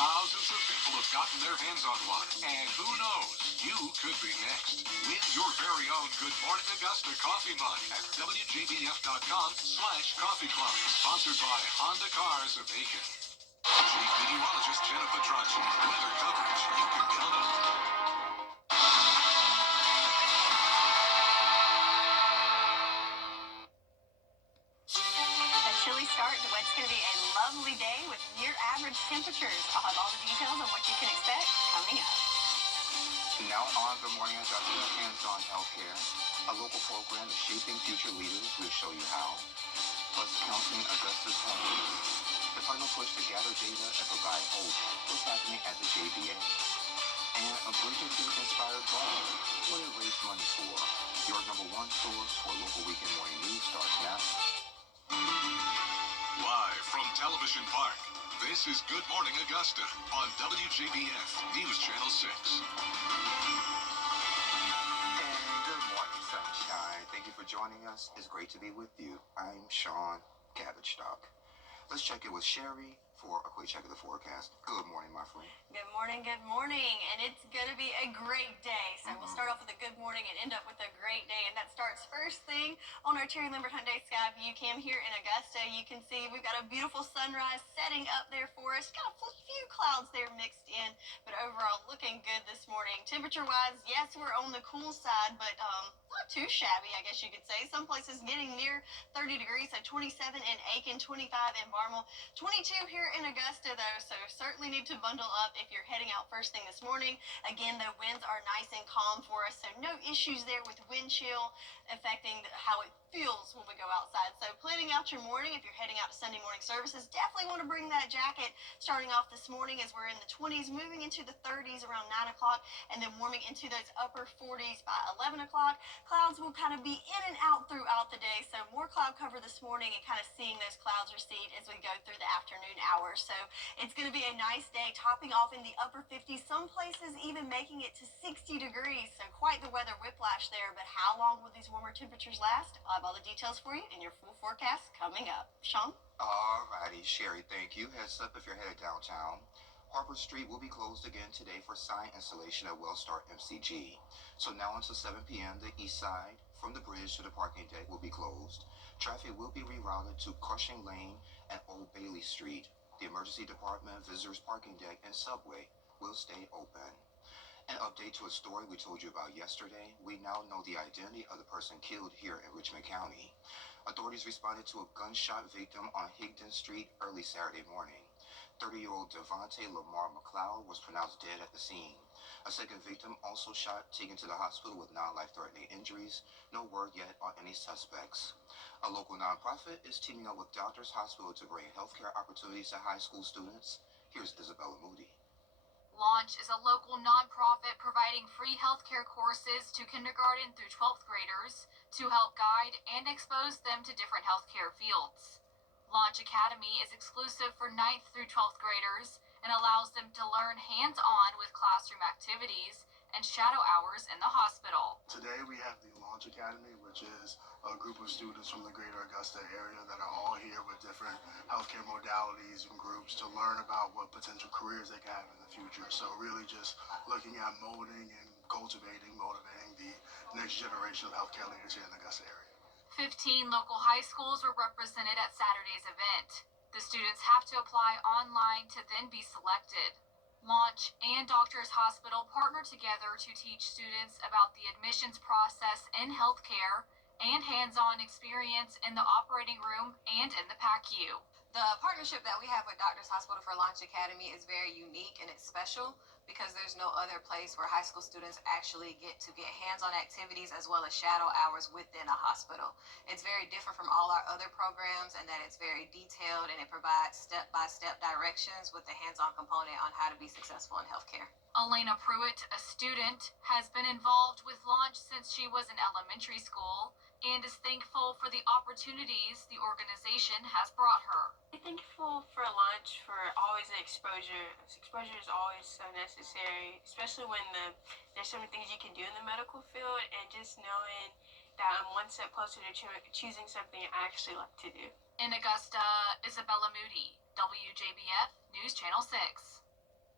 Thousands of people have gotten their hands on one, and who knows, you could be next. Win your very own Good Morning Augusta coffee mug at WJBF.com/coffee club. Sponsored by Honda Cars of Aiken. Chief Meteorologist Jennifer Trudge. Weather coverage you can count on. Chilly start to what's going to be a lovely day with near average temperatures. I'll have all the details on what you can expect coming up. Now on Good Morning Augusta, hands-on healthcare. A local program is shaping future leaders. We'll show you how. Plus, counting Augusta's homes. The final push to gather data and provide hope. What's happening at the JBA? And a Bridget inspired bar. What it raised money for. Your number one source for local weekend morning news starts now. Live from Television Park, this is Good Morning Augusta on WJBF News Channel 6. And good morning, sunshine. Thank you for joining us. It's great to be with you. I'm Sean Cabbage-Stock. Let's check in with Sherry for a quick check of the forecast. Good morning, my friend. Good morning, and it's going to be a great day. So we'll start off with a good morning and end up with a great day, and that starts first thing on our Cherry Lambert Hyundai Sky View Cam here in Augusta. You can see we've got a beautiful sunrise setting up there for us. Got a few clouds there mixed in, but overall looking good this morning. Temperature-wise, yes, we're on the cool side, but not too shabby, I guess you could say. Some places getting near 30 degrees, so 27 in Aiken, 25 in Barmel, 22 here in Augusta, though, so certainly need to bundle up if you're heading out first thing this morning. Again, the winds are nice and calm for us, so no issues there with wind chill affecting how it feels when we go outside. So planning out your morning, if you're heading out to Sunday morning services, definitely want to bring that jacket starting off this morning as we're in the 20s, moving into the 30s around 9 o'clock, and then warming into those upper 40s by 11 o'clock. Clouds will kind of be in and out throughout the day, so more cloud cover this morning and kind of seeing those clouds recede as we go through the afternoon hours. So it's going to be a nice day, topping off in the upper 50s, some places even making it to 60 degrees, so quite the weather whiplash there. But how long will these warmer temperatures last? I'll have all the details for you in your full forecast coming up. Sean? Alrighty, Sherry, thank you. Heads up if you're headed downtown. Harper Street will be closed again today for sign installation at Wellstar MCG. So now until 7 p.m., the east side from the bridge to the parking deck will be closed. Traffic will be rerouted to Cushing Lane and Old Bailey Street. The emergency department, visitors parking deck, and subway will stay open. An update to a story we told you about yesterday. We now know the identity of the person killed here in Richmond County. Authorities responded to a gunshot victim on Higdon Street early Saturday morning. 30-year-old Devontae Lamar McLeod was pronounced dead at the scene. A second victim also shot, taken to the hospital with non-life-threatening injuries. No word yet on any suspects. A local nonprofit is teaming up with Doctors Hospital to bring healthcare opportunities to high school students. Here's Isabella Moody. Launch is a local nonprofit providing free healthcare courses to kindergarten through 12th graders to help guide and expose them to different healthcare fields. Launch Academy is exclusive for 9th through 12th graders and allows them to learn hands-on with classroom activities and shadow hours in the hospital. Today we have the Launch Academy, which is a group of students from the greater Augusta area that are all here with different healthcare modalities and groups to learn about what potential careers they can have in the future. So really just looking at molding and motivating the next generation of healthcare leaders here in the Augusta area. 15 local high schools were represented at Saturday's event. The students have to apply online to then be selected. Launch and Doctors Hospital partner together to teach students about the admissions process in healthcare and hands-on experience in the operating room and in the PACU. The partnership that we have with Doctors Hospital for Launch Academy is very unique and it's special because there's no other place where high school students actually get hands-on activities as well as shadow hours within a hospital. It's very different from all our other programs in that it's very detailed and it provides step-by-step directions with the hands-on component on how to be successful in healthcare. Elena Pruitt, a student, has been involved with Launch since she was in elementary school and is thankful for the opportunities the organization has brought her. I'm thankful for Launch for always the exposure. Exposure is always so necessary, especially when there's so many things you can do in the medical field, and just knowing that I'm one step closer to choosing something I actually like to do. In Augusta, Isabella Moody, WJBF News Channel 6.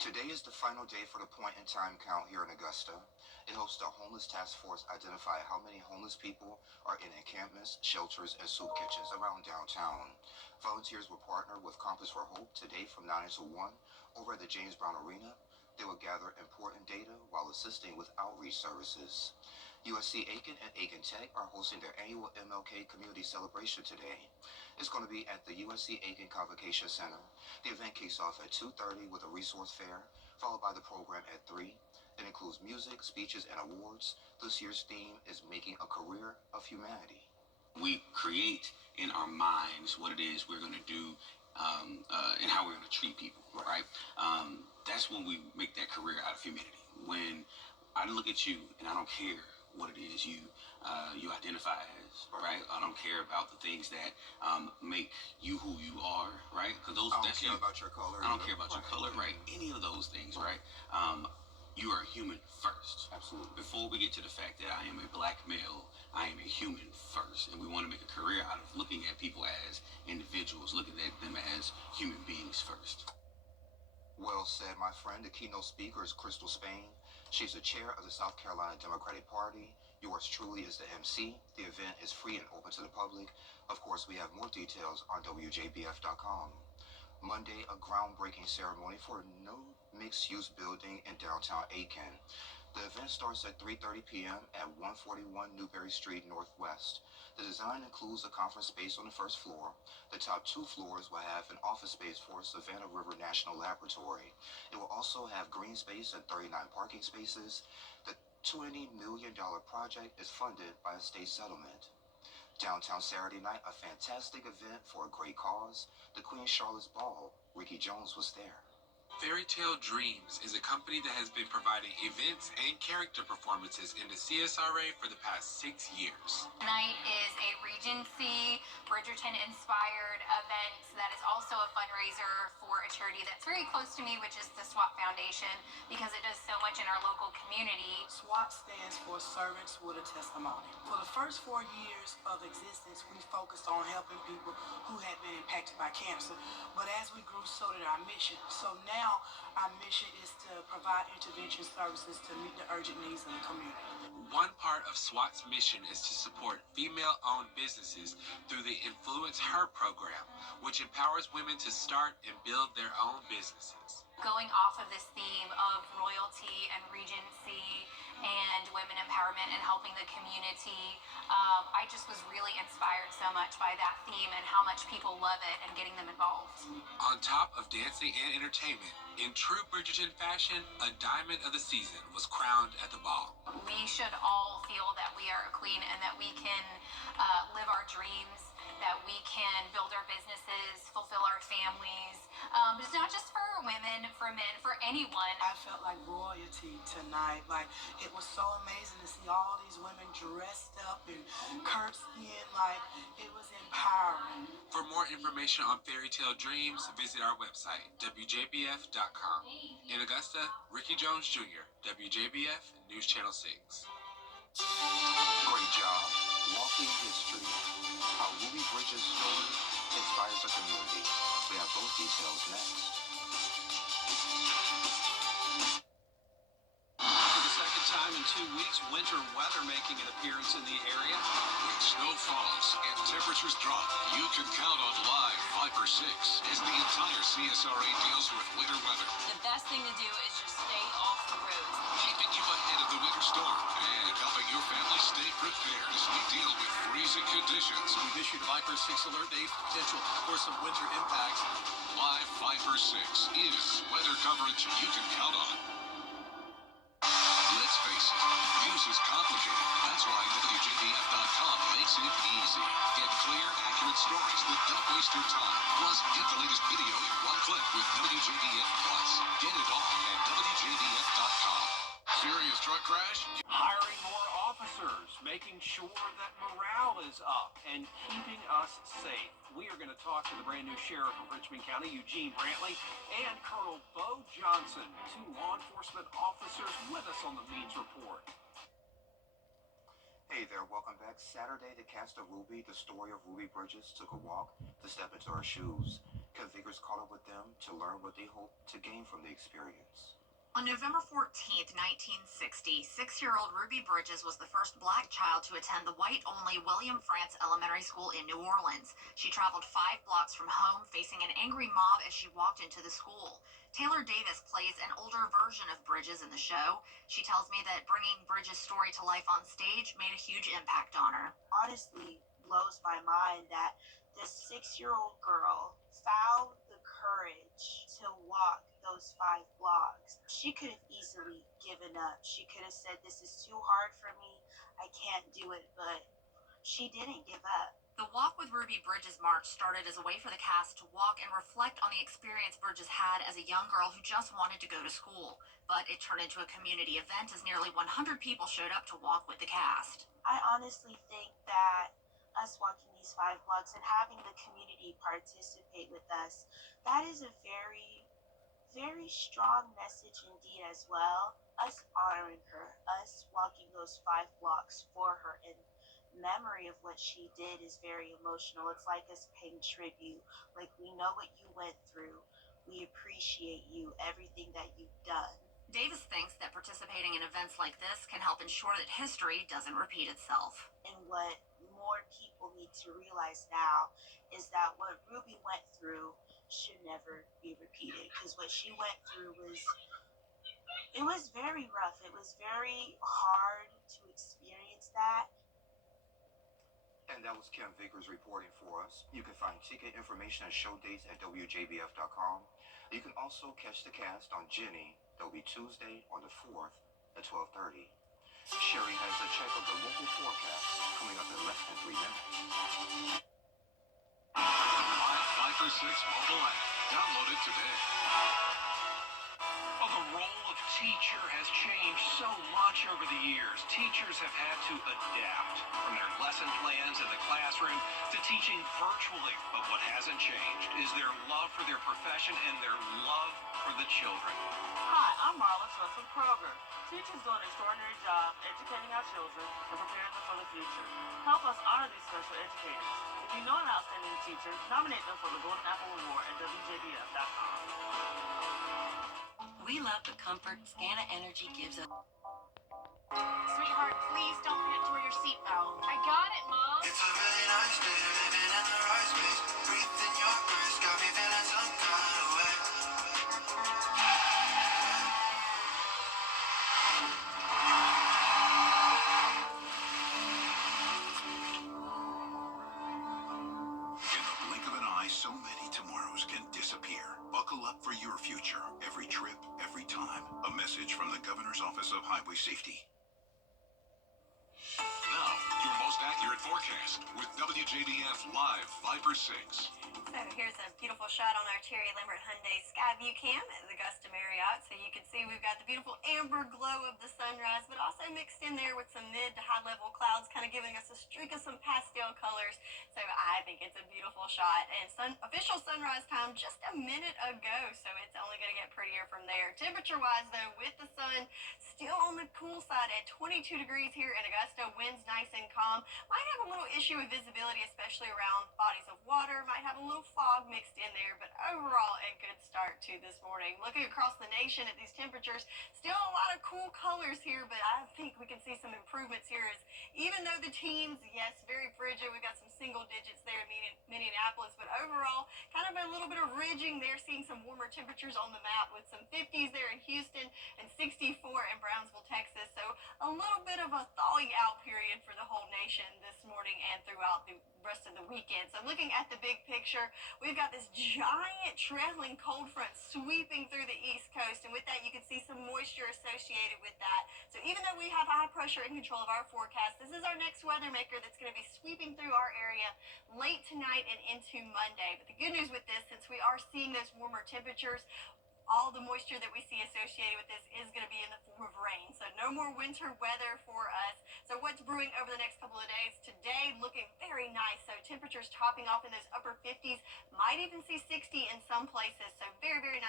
Today is the final day for the point in time count here in Augusta. It hopes the homeless task force identify how many homeless people are in encampments, shelters, and soup kitchens around downtown. Volunteers will partner with Compass for Hope today from 9 until 1 over at the James Brown Arena. They will gather important data while assisting with outreach services. USC Aiken and Aiken Tech are hosting their annual MLK Community Celebration today. It's going to be at the USC Aiken Convocation Center. The event kicks off at 2:30 with a resource fair, followed by the program at 3. It includes music, speeches, and awards. This year's theme is Making a Career of Humanity. We create in our minds what it is we're going to do and how we're going to treat people, right? That's when we make that career out of humanity. When I look at you and I don't care what it is you identify as, right? I don't care about the things that make you who you are, right? Because those I don't care about your color. I don't care about your color, right? Any of those things, right? You are human first. Absolutely. Before we get to the fact that I am a black male, I am a human first. And we want to make a career out of looking at people as individuals, looking at them as human beings first. Well said, my friend. The keynote speaker is Crystal Spain. She's the chair of the South Carolina Democratic Party. Yours truly is the MC. The event is free and open to the public. Of course, we have more details on WJBF.com. Monday, a groundbreaking ceremony for a new mixed-use building in downtown Aiken. The event starts at 3:30 p.m. at 141 Newberry Street Northwest. The design includes a conference space on the first floor. The top 2 floors will have an office space for Savannah River National Laboratory. It will also have green space and 39 parking spaces. The $20 million project is funded by a state settlement. Downtown Saturday night, a fantastic event for a great cause. The Queen Charlotte's Ball. Ricky Jones was there. Fairy Tale Dreams is a company that has been providing events and character performances in the CSRA for the past 6 years. Tonight is a Regency Bridgerton inspired event that is also a fundraiser for a charity that's very close to me, which is the SWAT Foundation, because it does so much in our local community. SWAT stands for Servants with a Testimony. For the first 4 years of existence, we focused on helping people who had been impacted by cancer. But as we grew, so did our mission. So now our mission is to provide intervention services to meet the urgent needs of the community. One part of SWAT's mission is to support female-owned businesses through the Influence Her program, which empowers women to start and build their own businesses. Going off of this theme of royalty and Regency and women empowerment and helping the community, I just was really inspired so much by that theme and how much people love it and getting them involved. On top of dancing and entertainment, in true Bridgerton fashion, a diamond of the season was crowned at the ball. We should all feel that we are a queen and that we can live our dreams, that we can build our businesses, fulfill our families. But it's not just for women, for men, for anyone. I felt like royalty tonight. Like, it was so amazing to see all these women dressed up in curtseying. Like, it was empowering. For more information on Fairy Tale Dreams, visit our website, WJBF.com. In Augusta, Ricky Jones Jr., WJBF News Channel 6. Great job. Walking history. How Ruby Bridges' story inspires the community. We have those details next. For the second time in 2 weeks, winter weather making an appearance in the area. When snow falls and temperatures drop, you can count on Live Viper 6 as the entire CSRA deals with winter weather. The best thing to do is just stay off the roads. Keeping you ahead of the winter storm and helping your family stay prepared as we deal with freezing conditions. We've issued a Viper 6 alert day for potential for some winter impacts. Live Viper 6 is weather coverage you can count on. Let's face it, news is complicated. That's why WJBF.com makes it easy. Get clear, accurate stories that don't waste your time. Plus, get the latest video in one click with WJBF Plus. Get it all at WJBF.com. Serious truck crash? Hiring more officers, making sure that morale is up, and keeping us safe. We are going to talk to the brand new sheriff of Richmond County, Eugene Brantley, and Colonel Bo Johnson, 2 law enforcement officers with us on the Means Report. Hey there, welcome back. Saturday, the cast of Ruby, the story of Ruby Bridges, took a walk to step into her shoes. Ken Vickers caught up with them to learn what they hope to gain from the experience. On November 14th, 1960, 6-year-old Ruby Bridges was the first black child to attend the white-only William Frantz Elementary School in New Orleans. She traveled 5 blocks from home, facing an angry mob as she walked into the school. Taylor Davis plays an older version of Bridges in the show. She tells me that bringing Bridges' story to life on stage made a huge impact on her. Honestly, blows my mind that this 6-year-old girl found the courage to walk those 5 blocks. She could have easily given up. She could have said, this is too hard for me, I can't do it, but she didn't give up. The Walk with Ruby Bridges march started as a way for the cast to walk and reflect on the experience Bridges had as a young girl who just wanted to go to school. But it turned into a community event as nearly 100 people showed up to walk with the cast. I honestly think that us walking these 5 blocks and having the community participate with us, that is a very, very strong message indeed as well. Us honoring her, us walking those 5 blocks for her in memory of what she did is very emotional. It's like us paying tribute. Like, we know what you went through. We appreciate you, everything that you've done. Davis thinks that participating in events like this can help ensure that history doesn't repeat itself. And what more people need to realize now is that what Ruby went through should never be repeated, because what she went through was very rough. It was very hard to experience that. And that was Kim Vickers reporting for us. You can find ticket information and show dates at WJBF.com. You can also catch the cast on Jenny. That'll be Tuesday on the 4th at 12:30. Sherry has a check of the local forecast coming up in less than 3 minutes. Live 5 for 6 mobile app. Download it today. Well, the role of teacher has changed so much over the years. Teachers have had to adapt from their lesson plans in the classroom to teaching virtually. But what hasn't changed is their love for their profession and their love for the children. Hi, I'm Marla Russell Kroger. Teachers do an extraordinary job educating our children and preparing them for the future. Help us honor these special educators. If you know an outstanding teacher, nominate them for the Golden Apple Award at WJBF.com. We love the comfort Scana Energy gives us. Sweetheart, please don't forget to wear your seatbelt. I got it, Mom. It's a really nice day, living in the right space. Breathing your grace, got me feeling some kind of way. In the blink of an eye, so many tomorrows can disappear. Buckle up for your future. Every trip, every time. A message from the Governor's Office of Highway Safety. Now, your most accurate forecast with WJBF Live 5 for 6. So here's a beautiful shot on our Terry Lambert Hyundai Skyview Cam at the Augusta Marriott. So you can see we've got the beautiful amber glow of the sunrise, but also mixed in there with some mid to high level clouds, kind of giving us a streak of some pastel colors. So I think it's a beautiful shot. And official sunrise time just a minute ago, so it's only going to get prettier from there. Temperature wise though, with the sun still on the cool side at 22 degrees here in Augusta, winds nice and calm. Might have a little issue with visibility, especially around bodies of water. Might have a little fog mixed in there, but overall a good start to this morning. Looking across the nation at these temperatures, still a lot of cool colors here, but I think we can see some improvements here as even though the teens, yes, very frigid, we've got some single digits there in Minneapolis, but overall kind of a little bit of ridging there, seeing some warmer temperatures on the map with some 50s there in Houston and 64 in Brownsville, Texas. So a little bit of a thawing out period for the whole nation this morning and throughout the rest of the weekend. So looking at the big picture, we've got this giant trailing cold front sweeping through the East Coast, and with that you can see some moisture associated with that. So even though we have high pressure in control of our forecast, this is our next weather maker that's going to be sweeping through our area late tonight and into Monday. But the good news with this, since we are seeing those warmer temperatures, all the moisture that we see associated with this is going to be in the form of rain. So no more winter weather for us. So what's brewing over the next couple of days? Today looking very nice. So temperatures topping off in those upper 50s. Might even see 60 in some places. So very, very nice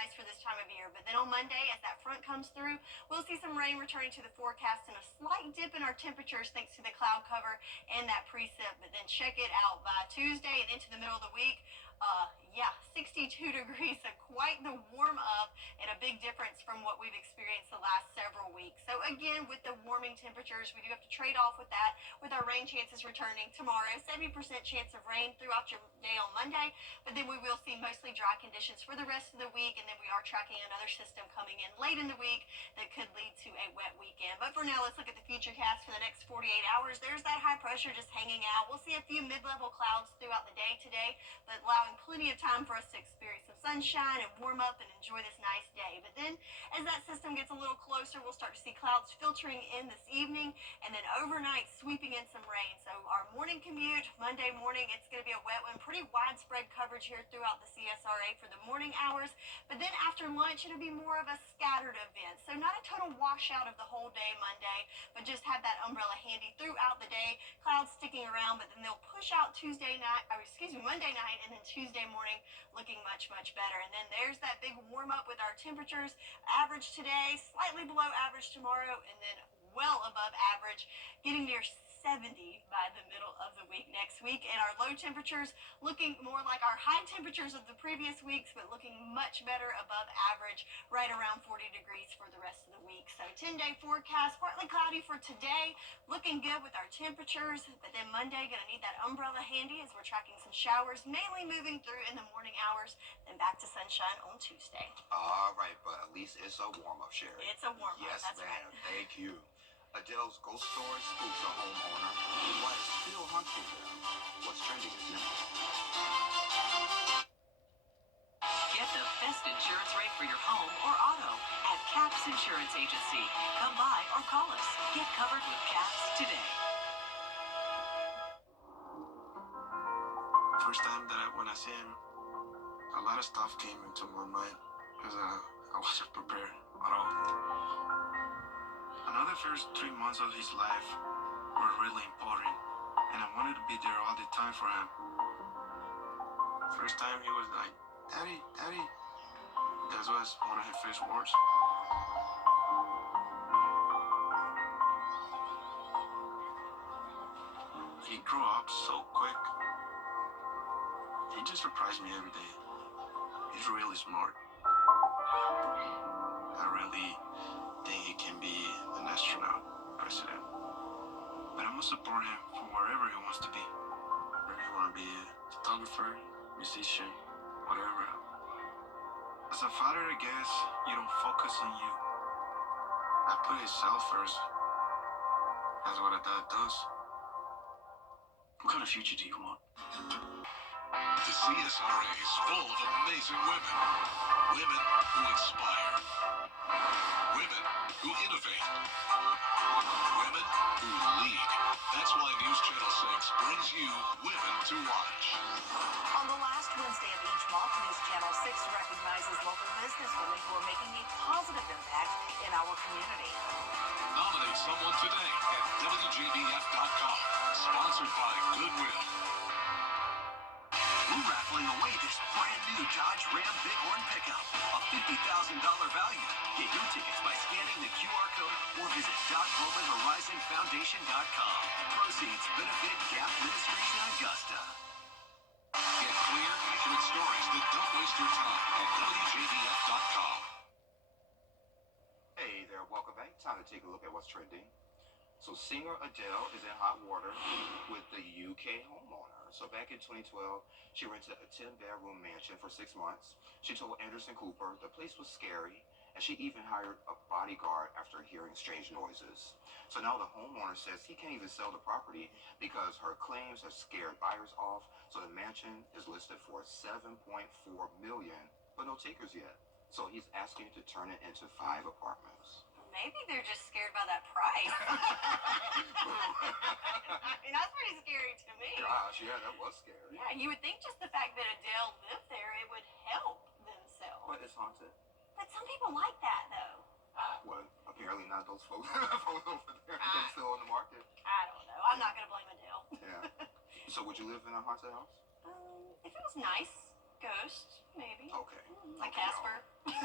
nice for this time of year. But then on Monday, as that front comes through, we'll see some rain returning to the forecast and a slight dip in our temperatures thanks to the cloud cover and that precip. But then check it out by Tuesday and into the middle of the week. 62 degrees, so quite the warm up and a big difference from what we've experienced the last several weeks. So again, with the warming temperatures, we do have to trade off with that with our rain chances returning tomorrow. 70% chance of rain throughout your day on Monday, but then we will see mostly dry conditions for the rest of the week, and then we are tracking another system coming in late in the week that could lead to a wet weekend. But for now, let's look at the future cast for the next 48 hours. There's that high pressure just hanging out. We'll see a few mid-level clouds throughout the day today, but allowing plenty of time for us to experience some sunshine and warm up and enjoy this nice day. But then as that system gets a little closer, we'll start to see clouds filtering in this evening and then overnight sweeping in some rain. So our morning commute, Monday morning, it's going to be a wet one. Pretty widespread coverage here throughout the CSRA for the morning hours. But then after lunch, it'll be more of a scattered event. So not a total washout of the whole day Monday, but just have that umbrella handy throughout the day. Clouds sticking around, but then they'll push out Monday night, and then Tuesday morning looking much, much better. And then there's that big warm up with our temperatures. Average today, slightly below average tomorrow, and then well above average, getting near 70 by the middle of the week next week. And our low temperatures looking more like our high temperatures of the previous weeks, but looking much better above average, right around 40 degrees for the rest of the week. So 10-day forecast, partly cloudy for today, looking good with our temperatures, but then Monday gonna need that umbrella handy as we're tracking some showers, mainly moving through in the morning hours, then back to sunshine on Tuesday. All right, but at least it's a warm-up, Sherry. It's a warm-up, Yes, that's ma'am. right. Thank you. Adele's ghost story spooks a homeowner and why it's still haunting them. What's trending is next. Get the best insurance rate for your home or auto at Caps Insurance Agency. Come by or call us. Get covered with Caps today. First time when I see him, a lot of stuff came into my mind because I wasn't prepared at all. Another first 3 months of his life were really important, and I wanted to be there all the time for him. First time he was like, "Daddy, Daddy." That was one of his first words. He grew up so quick. He just surprised me every day. He's really smart. I really think he can be an astronaut, president. But I'm gonna support him for wherever he wants to be. Whether he wanna be a photographer, musician, whatever. As a father, I guess you don't focus on you. I put himself first. That's what a dad does. What kind of future do you want? The CSRA is full of amazing women. Women who inspire. Women who innovate. Women who lead. That's why News Channel 6 brings you Women to Watch. On the last Wednesday of each month, News Channel 6 recognizes local businesswomen who are making a positive impact in our community. Nominate someone today at WJBF.com. Sponsored by Goodwill. We're raffling away this brand new Dodge Ram Bighorn pickup, a $50,000 value. Get your tickets by scanning the QR code or visit DocBowmanHorizonFoundation.com. Proceeds benefit Gap Ministries in Augusta. Get clear, accurate stories that don't waste your time at WJBF.com. Hey there, welcome back. Time to take a look at what's trending. So singer Adele is in hot water with the UK homeowner. So back in 2012, she rented a 10-bedroom mansion for 6 months. She told Anderson Cooper the place was scary, and she even hired a bodyguard after hearing strange noises. So now the homeowner says he can't even sell the property because her claims have scared buyers off. So the mansion is listed for $7.4 million, but no takers yet. So he's asking to turn it into 5 apartments. Maybe they're just scared by that price. I mean, that's pretty scary to me. Gosh, yeah, that was scary. Yeah, you would think just the fact that Adele lived there, it would help them sell. But it's haunted. But some people like that, though. Well, apparently not those folks over there. They're still on the market. I don't know. I'm not going to blame Adele. Yeah. So would you live in a haunted house? If it was nice, ghost, maybe. Okay. Like Okay, Casper.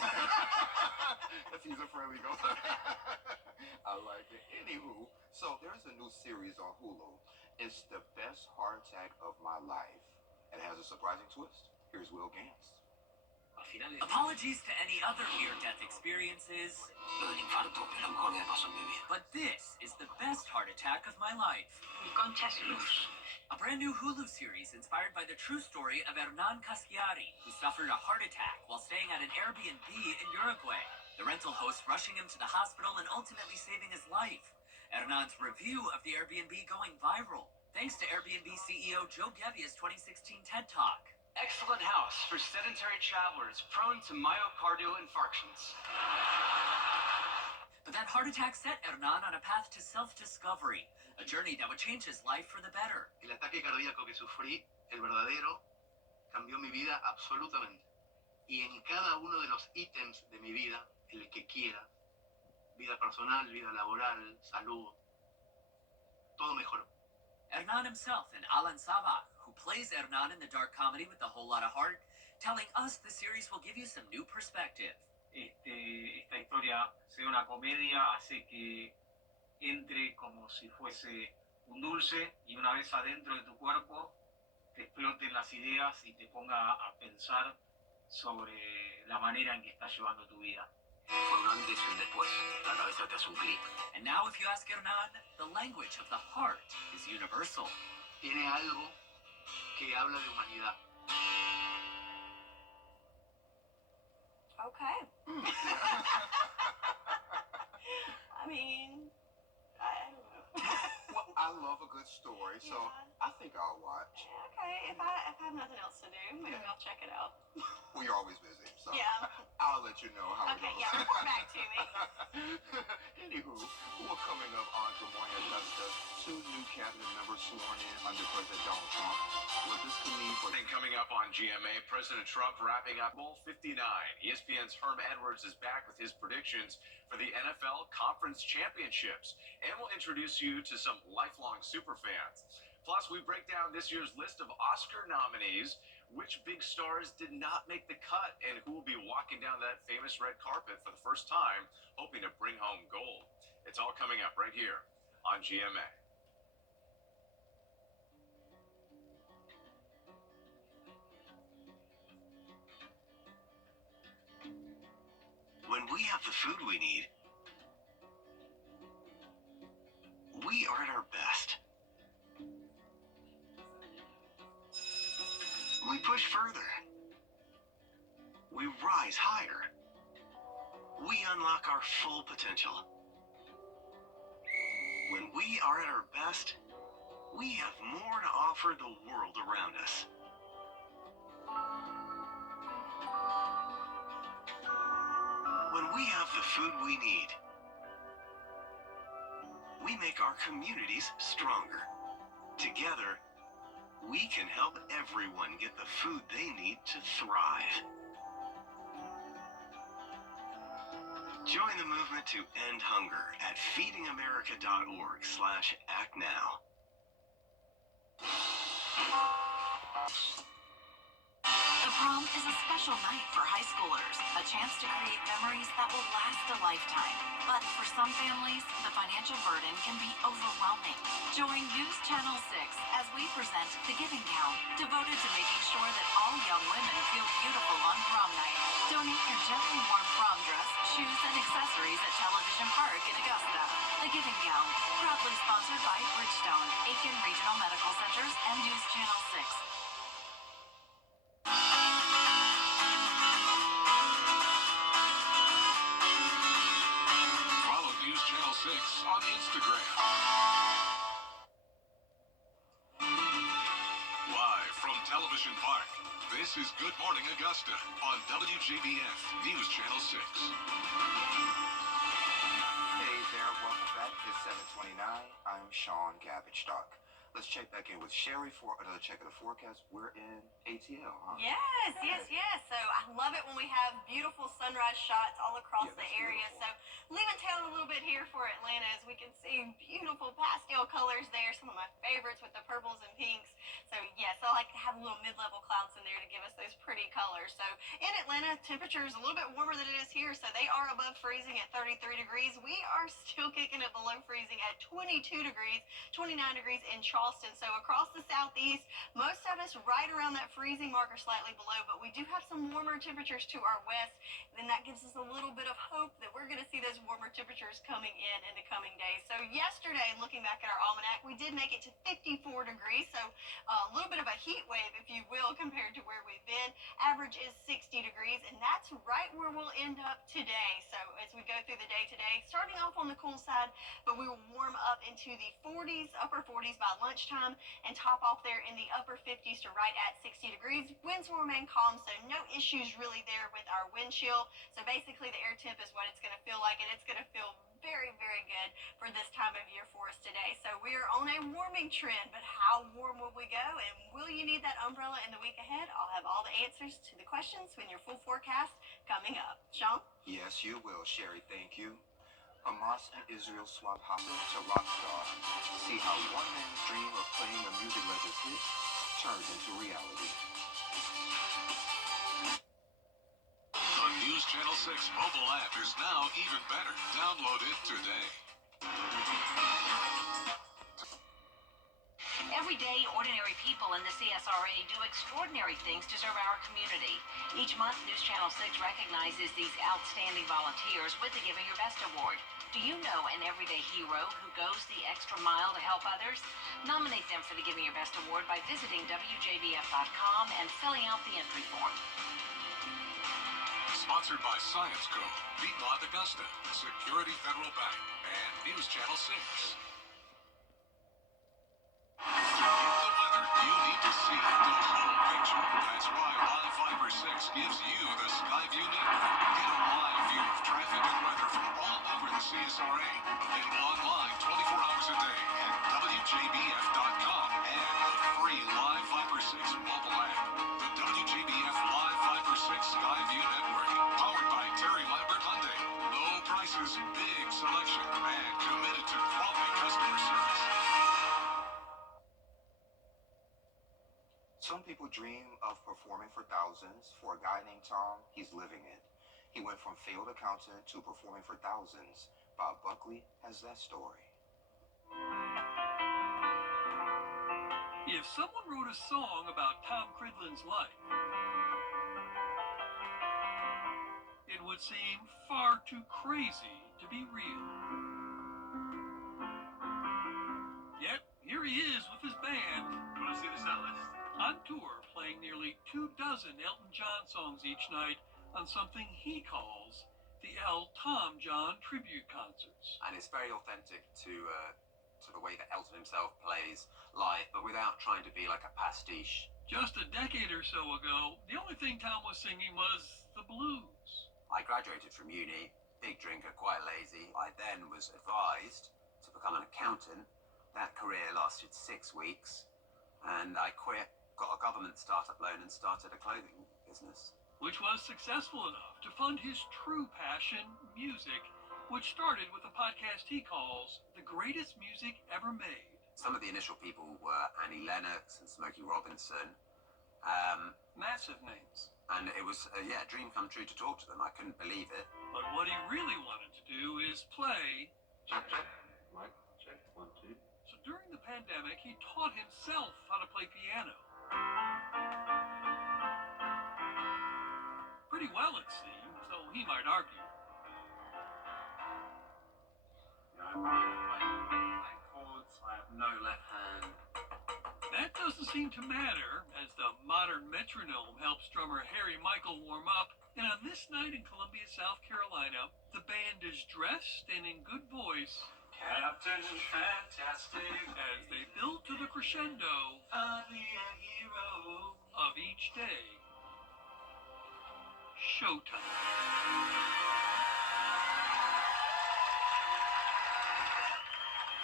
That's user-friendly. Go. I like it. Anywho, so there's a new series on Hulu. It's the best heart attack of my life. It has a surprising twist. Here's Will Gantz. Apologies to any other near-death experiences, but this is the best heart attack of my life. A brand new Hulu series inspired by the true story of Hernan Casciari, who suffered a heart attack while staying at an Airbnb in Uruguay. The rental host rushing him to the hospital and ultimately saving his life. Hernan's review of the Airbnb going viral, thanks to Airbnb CEO Joe Gevvia's 2016 TED Talk. Excellent house for sedentary travelers prone to myocardial infarctions. But that heart attack set Hernan on a path to self-discovery, a journey that would change his life for the better. El ataque cardíaco que sufrí, el verdadero, cambió mi vida absolutamente. Y en cada uno de los ítems de mi vida, el que quiera, vida personal, vida laboral, salud, todo mejoró. Hernan himself and Alan Sabah, who plays Hernan in the dark comedy with a whole lot of heart, telling us the series will give you some new perspective. Esta historia sea una comedia hace que entre como si fuese un dulce y una vez adentro de tu cuerpo te exploten las ideas y te ponga a pensar sobre la manera en que estás llevando tu vida. Fue un antes y un después. La cabeza te hace un clic. And now if you ask Hernan, the language of the heart is universal. Tiene algo que habla de humanidad. Okay. I mean, I don't know. Well, I love a good story, so I think I'll watch. Okay, if I have nothing else to do, maybe I'll check it out. Well, you're always busy, so Yeah. I'll let you know how it Okay, goes. yeah, report back to me. Anywho, we're coming up on Good Morning Augusta. 2 new cabinet members sworn in under President Donald Trump. What this could mean for... And coming up on GMA, President Trump wrapping up Bowl 59. ESPN's Herm Edwards is back with his predictions for the NFL Conference Championships. And we'll introduce you to some lifelong superfans. Plus, we break down this year's list of Oscar nominees, which big stars did not make the cut, and who will be walking down that famous red carpet for the first time, hoping to bring home gold. It's all coming up right here on GMA. When we have the food we need, we are at our best. We push further. We rise higher. We unlock our full potential. When we are at our best, we have more to offer the world around us. When we have the food we need, we make our communities stronger. Together, we can help everyone get the food they need to thrive. Join the movement to end hunger at feedingamerica.org/actnow. The prom is a special night for high schoolers, a chance to create memories that will last a lifetime. But for some families, the financial burden can be overwhelming. Join News Channel 6 as we present The Giving Gown, devoted to making sure that all young women feel beautiful on prom night. Donate your gently warm prom dress, shoes, and accessories at Television Park in Augusta. The Giving Gown, proudly sponsored by Bridgestone, Aiken Regional Medical Centers, and News Channel 6. Follow News Channel 6 on Instagram. Live from Television Park, this is Good Morning Augusta on WJBF News Channel 6. Hey there, welcome back. It's 7:29. I'm Sean Gabbage Stock. Let's check back in with Sherry for another check of the forecast. We're in ATL, huh? Yes, yes, yes. So I love it when we have beautiful sunrise shots all across Yeah, the that's area. beautiful. So leaving town a little bit here for Atlanta, as we can see beautiful pastel colors there. Some of my favorites with the purples and pinks. So yes, I like to have a little mid-level clouds in there to give us those pretty colors. So in Atlanta, temperature is a little bit warmer than it is here. So they are above freezing at 33 degrees. We are still kicking it below freezing at 22 degrees, 29 degrees in Charleston. So across the southeast, most of us right around that freezing mark or slightly below, but we do have some warmer temperatures to our west. And then that gives us a little bit of hope that we're going to see those warmer temperatures coming in the coming days. So yesterday, looking back at our almanac, we did make it to 54 degrees. So a little bit of a heat wave, if you will, compared to where we've been. Average is 60 degrees, and that's right where we'll end up today. So as we go through the day today, starting off on the cool side, but we will warm up into the 40s, upper 40s by lunchtime, and top off there in the upper 50s to right at 60 degrees. Winds will remain calm, so no issues really there with our wind chill. So basically the air temp is what it's going to feel like, and it's going to feel very, very good for this time of year for us today. So we are on a warming trend, but how warm will we go, and will you need that umbrella in the week ahead? I'll have all the answers to the questions when your full forecast coming up. Sean? Yes, you will, Sherry. Thank you. Hamas and Israel swap Hassan to rock star. See how one man's dream of playing a music legend's hits turned into reality. The News Channel 6 mobile app is now even better. Download it today. Every day, ordinary people in the CSRA do extraordinary things to serve our community. Each month, News Channel 6 recognizes these outstanding volunteers with the Giving Your Best Award. Do you know an everyday hero who goes the extra mile to help others? Nominate them for the Giving Your Best Award by visiting WJBF.com and filling out the entry form. Sponsored by Science Co., Piedmont Augusta, Security Federal Bank, and News Channel 6. To get the weather, you need to see the whole picture. That's why Live Fiber 6 gives you the Skyview network. Get a live view of traffic and weather from all over the CSRA. Available online 24 hours a day at WJBF.com and the free Live Fiber 6 mobile app. The WJBF Live Fiber 6 Skyview network, powered by Terry Lambert Hyundai. Low prices, big selection, and committed to quality customer service. Some people dream of performing for thousands. For a guy named Tom, he's living it. He went from failed accountant to performing for thousands. Bob Buckley has that story. If someone wrote a song about Tom Cridland's life, it would seem far too crazy to be real. Yet, here he is with his band. You want to see the set list? On tour, playing nearly 24 Elton John songs each night on something he calls the Tom John tribute concerts. And it's very authentic to the way that Elton himself plays live, but without trying to be like a pastiche. Just a decade or so ago, the only thing Tom was singing was the blues. I graduated from uni, big drinker, quite lazy. I then was advised to become an accountant. That career lasted 6 weeks, and I quit, got a government startup loan, and started a clothing business. Which was successful enough to fund his true passion, music, which started with a podcast he calls The Greatest Music Ever Made. Some of the initial people were Annie Lennox and Smokey Robinson. Massive names. And it was, a dream come true to talk to them. I couldn't believe it. But what he really wanted to do is play. Check. Mic, check. 1, 2. So during the pandemic, he taught himself how to play piano. Pretty well, it seemed, so he might argue. Yeah, I'm playing chords. I have no left hand. That doesn't seem to matter, as the modern metronome helps drummer Harry Michael warm up. And on this night in Columbia, South Carolina, the band is dressed and in good voice. Captain Fantastic, as they build to the crescendo finally a hero of each day. Showtime.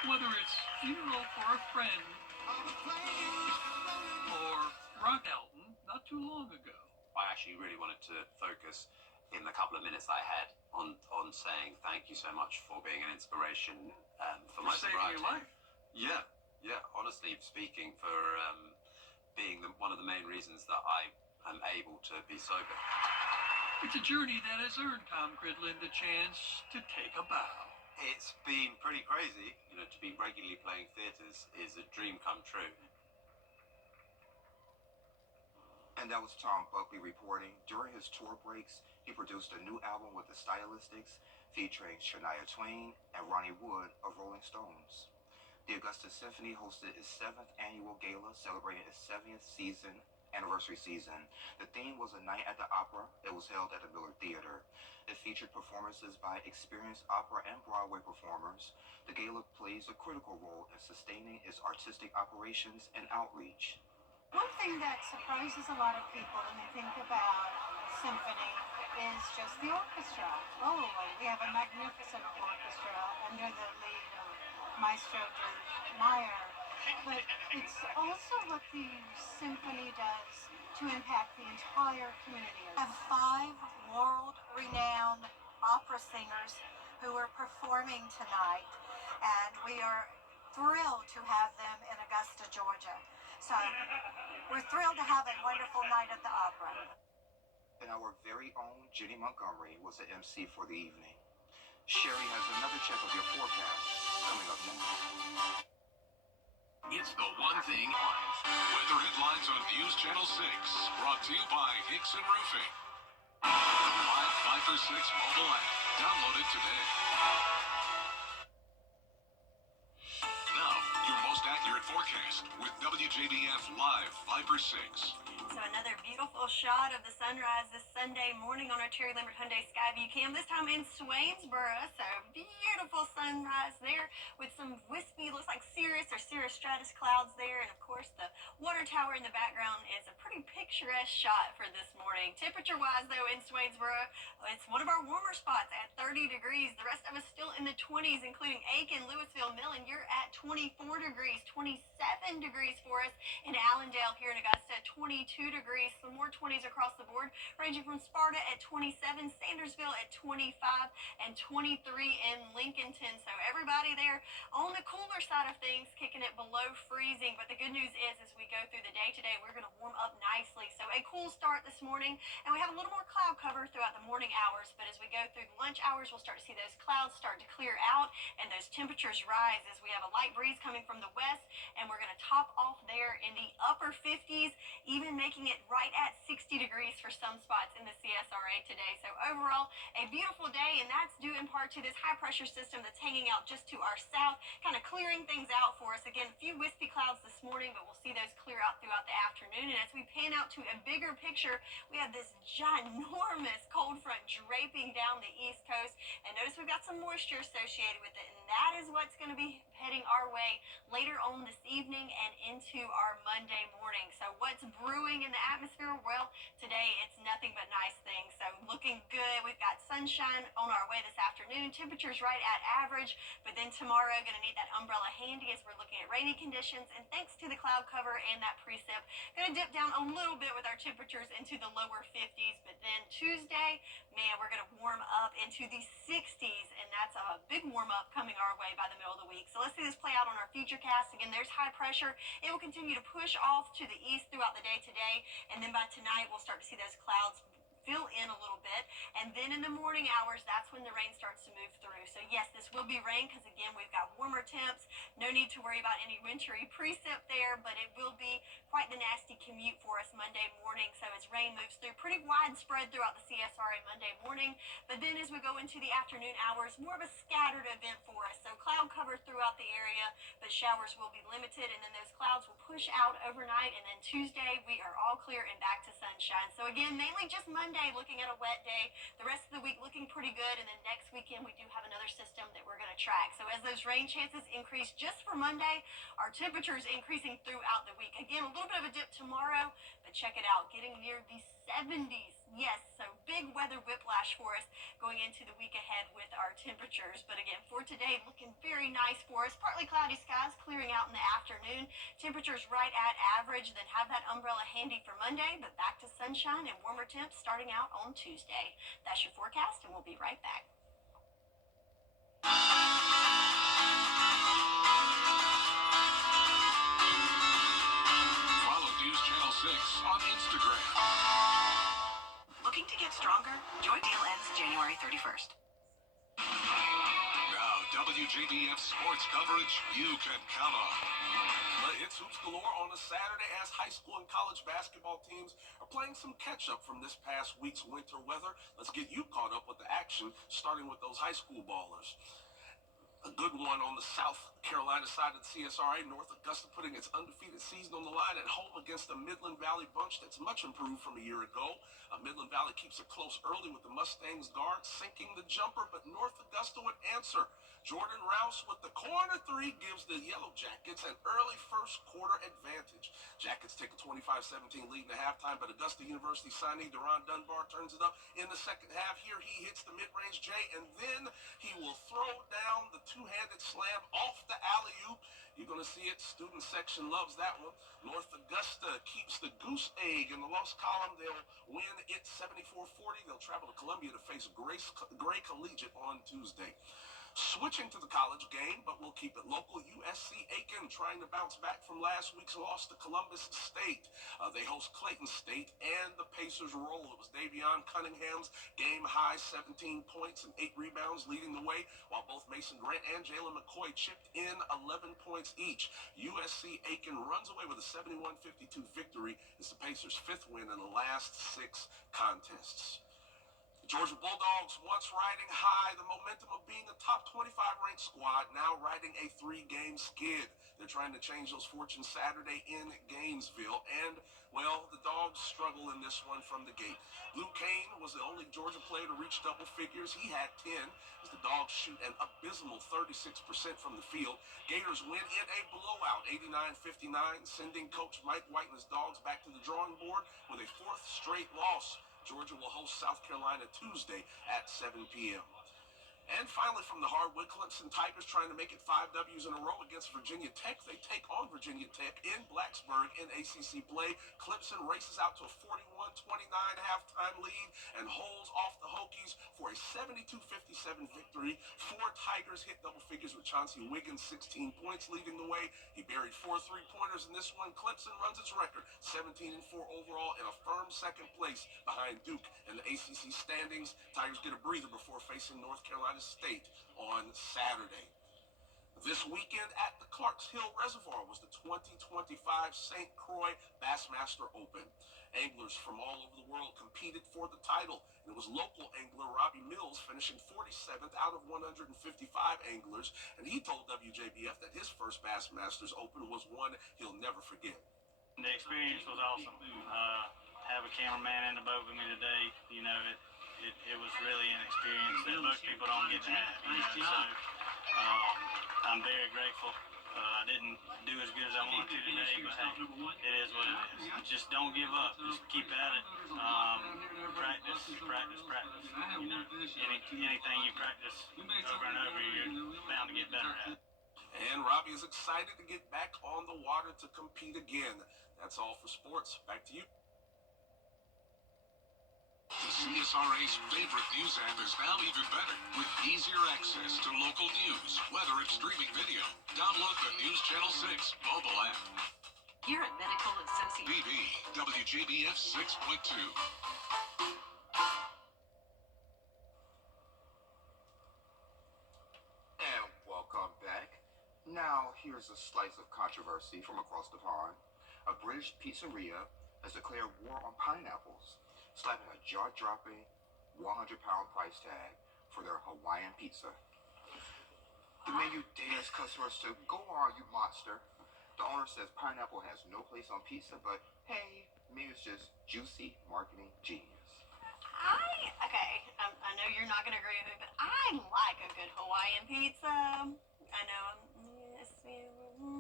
Whether it's funeral for a friend or Rock Elton not too long ago. I actually really wanted to focus in the couple of minutes I had on saying thank you so much for being an inspiration for my saving sobriety. your life. Yeah. Honestly speaking, for being one of the main reasons that I am able to be sober. It's a journey that has earned Tom Cridland the chance to take a bow. It's been pretty crazy. To be regularly playing theatres is a dream come true. And that was Tom Buckley reporting. During his tour breaks, he produced a new album with the Stylistics, featuring Shania Twain and Ronnie Wood of Rolling Stones. The Augusta Symphony hosted its 7th annual gala, celebrating its 70th anniversary season. The theme was A Night at the Opera. It was held at the Miller Theater. It featured performances by experienced opera and Broadway performers. The gala plays a critical role in sustaining its artistic operations and outreach. One thing that surprises a lot of people when they think about a symphony is just the orchestra. Oh, we have a magnificent orchestra under the lead of Maestro George Meyer. But it's also what the symphony does to impact the entire community. We have 5 world-renowned opera singers who are performing tonight, and we are thrilled to have them in Augusta, Georgia. So we're thrilled to have a wonderful night at the opera. And our very own Jenny Montgomery was the MC for the evening. Sherry has another check of your forecast coming up next. It's the one thing. Weather headlines on News Channel 6, brought to you by Hickson Roofing. The Live 5 for 6 mobile app. Download it today. Now, your most accurate forecast with WJBF Live 5 for 6. So another beautiful shot of the sunrise this Sunday morning on our Terry Lambert Hyundai Skyview cam, this time in Swainsboro. So beautiful sunrise there with some wispy, looks like cirrus or cirrus stratus clouds there. And of course the water tower in the background is a pretty picturesque shot for this morning. Temperature-wise though in Swainsboro, it's one of our warmer spots at 30 degrees. The rest of us still in the 20s, including Aiken, Louisville, Millen. You're at 24 degrees, 27 degrees for us in Allendale here in Augusta, 22 degrees, some more 20s across the board, ranging from Sparta at 27, Sandersville at 25, and 23 in Lincolnton. So everybody there on the cooler side of things, kicking it below freezing. But the good news is, as we go through the day today, we're going to warm up nicely. So a cool start this morning, and we have a little more cloud cover throughout the morning hours. But as we go through the lunch hours, we'll start to see those clouds start to clear out and those temperatures rise as we have a light breeze coming from the west, and we're going to top off there in the upper 50s, even making it right at 60 degrees for some spots in the CSRA today. So overall, a beautiful day, and that's due in part to this high pressure system that's hanging out just to our south, kind of clearing things out for us. Again, a few wispy clouds this morning, but we'll see those clear out throughout the afternoon. And as we pan out to a bigger picture, we have this ginormous cold front draping down the east coast, and notice we've got some moisture associated with it, and that is what's going to be heading our way later on this evening and into our Monday morning. So what's brewing in the atmosphere? Well, today it's nothing but nice things. So looking good. We've got sunshine on our way this afternoon. Temperatures right at average, but then tomorrow going to need that umbrella handy as we're looking at rainy conditions. And thanks to the cloud cover and that precip, going to dip down a little bit with our temperatures into the lower 50s. But then Tuesday, man, we're going to warm up into the 60s, and that's a big warm up coming our way by the middle of the week. So let's see this play out on our future cast. Again, there's high pressure. It will continue to push off to the east throughout the day today, and then by tonight we'll start to see those clouds fill in a little bit, and then in the morning hours, that's when the rain starts to move through. So yes, this will be rain because again, we've got warmer temps. No need to worry about any wintry precip there, but it will be quite the nasty commute for us Monday morning. So as rain moves through, pretty widespread throughout the CSRA Monday morning, but then as we go into the afternoon hours, more of a scattered event for us. So cloud cover throughout the area, but showers will be limited, and then those clouds will push out overnight, and then Tuesday, we are all clear and back to sunshine. So again, mainly just Monday, looking at a wet day. The rest of the week looking pretty good, and then next weekend we do have another system that we're going to track. So as those rain chances increase just for Monday, our temperatures increasing throughout the week. Again, a little bit of a dip tomorrow, but check it out, getting near the 70s Yes, so big weather whiplash for us going into the week ahead with our temperatures. But again, for today, looking very nice for us. Partly cloudy skies clearing out in the afternoon. Temperatures right at average. Then have that umbrella handy for Monday, but back to sunshine and warmer temps starting out on Tuesday. That's your forecast, and we'll be right back. Follow News Channel 6 on Instagram. Looking to get stronger? Joy Deal ends January 31st. Now, WJBF sports coverage you can count on. It's hoops galore on a Saturday as high school and college basketball teams are playing some catch-up from this past week's winter weather. Let's get you caught up with the action, starting with those high school ballers. A good one on the South Carolina side of the CSRA. North Augusta putting its undefeated season on the line at home against the Midland Valley bunch that's much improved from a year ago. Midland Valley keeps it close early with the Mustangs guard sinking the jumper, but North Augusta would answer. Jordan Rouse with the corner three gives the Yellow Jackets an early first quarter advantage. Jackets take a 25-17 lead in the halftime, but Augusta University signee Deron Dunbar turns it up in the second half. Here he hits the mid-range J, and then he will throw down the two-handed slam off the alley-oop. You're going to see it. Student section loves that one. North Augusta keeps the goose egg in the loss column. They'll win it 74-40. They'll travel to Columbia to face Gray Collegiate on Tuesday. Switching to the college game, but we'll keep it local. USC Aiken trying to bounce back from last week's loss to Columbus State. They host Clayton State, and the Pacers roll. It was Davion Cunningham's game-high 17 points and 8 rebounds leading the way, while both Mason Grant and Jalen McCoy chipped in 11 points each. USC Aiken runs away with a 71-52 victory. It's the Pacers' 5th win in the last 6 contests. The Georgia Bulldogs, once riding high, the momentum of being a top 25 ranked squad, now riding a 3-game skid. They're trying to change those fortunes Saturday in Gainesville, and, well, the Dogs struggle in this one from the gate. Luke Kane was the only Georgia player to reach double figures. He had 10, as the Dogs shoot an abysmal 36% from the field. Gators win in a blowout, 89-59, sending Coach Mike White and his Dogs back to the drawing board with a 4th straight loss. Georgia will host South Carolina Tuesday at 7 p.m. And finally, from the hardwood, Clemson Tigers trying to make it 5 W's in a row against Virginia Tech. They take on Virginia Tech in Blacksburg in ACC play. Clemson races out to a 41-29 halftime lead and holds off the Hokies for a 72-57 victory. 4 Tigers hit double figures with Chauncey Wiggins, 16 points leading the way. He buried 4 3-pointers in this one. Clemson runs its record, 17-4 overall, in a firm 2nd place behind Duke in the ACC standings. Tigers get a breather before facing North Carolina State on Saturday. This weekend at the Clarks Hill Reservoir was the 2025 St. Croix Bassmaster Open. Anglers from all over the world competed for the title, and it was local angler Robbie Mills finishing 47th out of 155 anglers, and he told WJBF that his first Bassmasters Open was one he'll never forget. The experience was awesome. Have a cameraman in the boat with me today, you know, it was really an experience that most people don't get to have, you know, so I'm very grateful. I didn't do as good as I wanted to today, but hey, it is what it is. Just don't give up. Just keep at it. Practice. You know, anything you practice over and over, you're bound to get better at it. And Robbie is excited to get back on the water to compete again. That's all for sports. Back to you. The CSRA's favorite news app is now even better with easier access to local news, weather, and streaming video. Download the News Channel 6 mobile app. Here at Medical Association. BB, WJBF 6.2. And welcome back. Now, here's a slice of controversy from across the pond. A British pizzeria has declared war on pineapples, slapping a jaw-dropping 100-pound price tag for their Hawaiian pizza. The menu dares customers to go on, you monster. The owner says pineapple has no place on pizza, but hey, maybe it's just juicy marketing genius. I know you're not going to agree with me, but I like a good Hawaiian pizza. I know,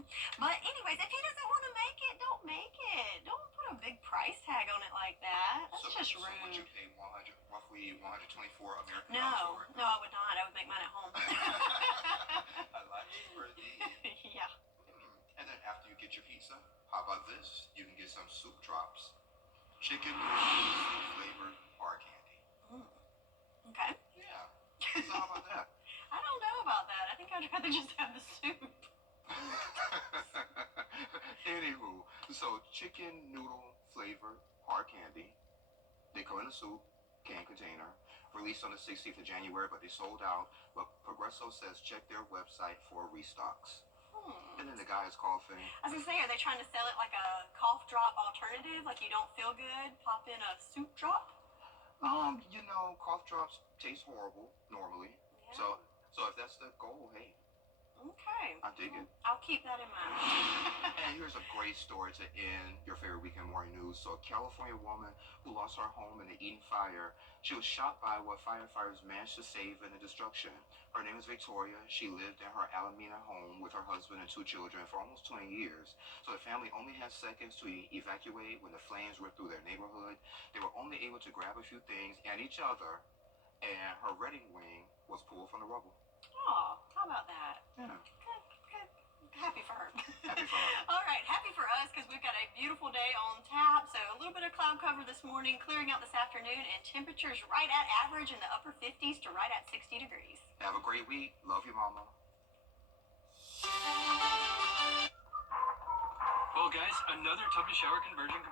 But anyways, if he doesn't want to make it, don't make it. Don't put a big price tag on it like that. That's just rude. So would you pay roughly 124 American No, dollars for it? no, I would not. I would make mine at home. I like it for thee. Yeah. And then after you get your pizza, how about this? You can get some soup drops, chicken noodles flavored hard candy. Okay. Yeah. So how about that? I don't know about that. I think I'd rather just have the soup. Anywho, so chicken noodle flavored hard candy. They come in a soup can container. Released on the 16th of January, but they sold out. But Progresso says check their website for restocks. And then the guy is coughing. I was gonna say, are they trying to sell it like a cough drop alternative? Like you don't feel good, pop in a soup drop? Cough drops taste horrible normally. Yeah. So if that's the goal, hey. Okay. I dig it. I'll keep that in mind. And here's a great story to end your favorite weekend morning news. So a California woman who lost her home in the Eden fire, she was shot by what firefighters managed to save in the destruction. Her name is Victoria. She lived in her Alameda home with her husband and 2 children for almost 20 years. So the family only had seconds to evacuate when the flames ripped through their neighborhood. They were only able to grab a few things and each other, and her wedding ring was pulled from the rubble. Oh, how about that? Yeah. Good. Happy for her. Happy for her. All right, happy for us because we've got a beautiful day on tap. So a little bit of cloud cover this morning, clearing out this afternoon, and temperatures right at average in the upper 50s to right at 60 degrees. Have a great week. Love you, Mama. Well, guys, another tub to shower conversion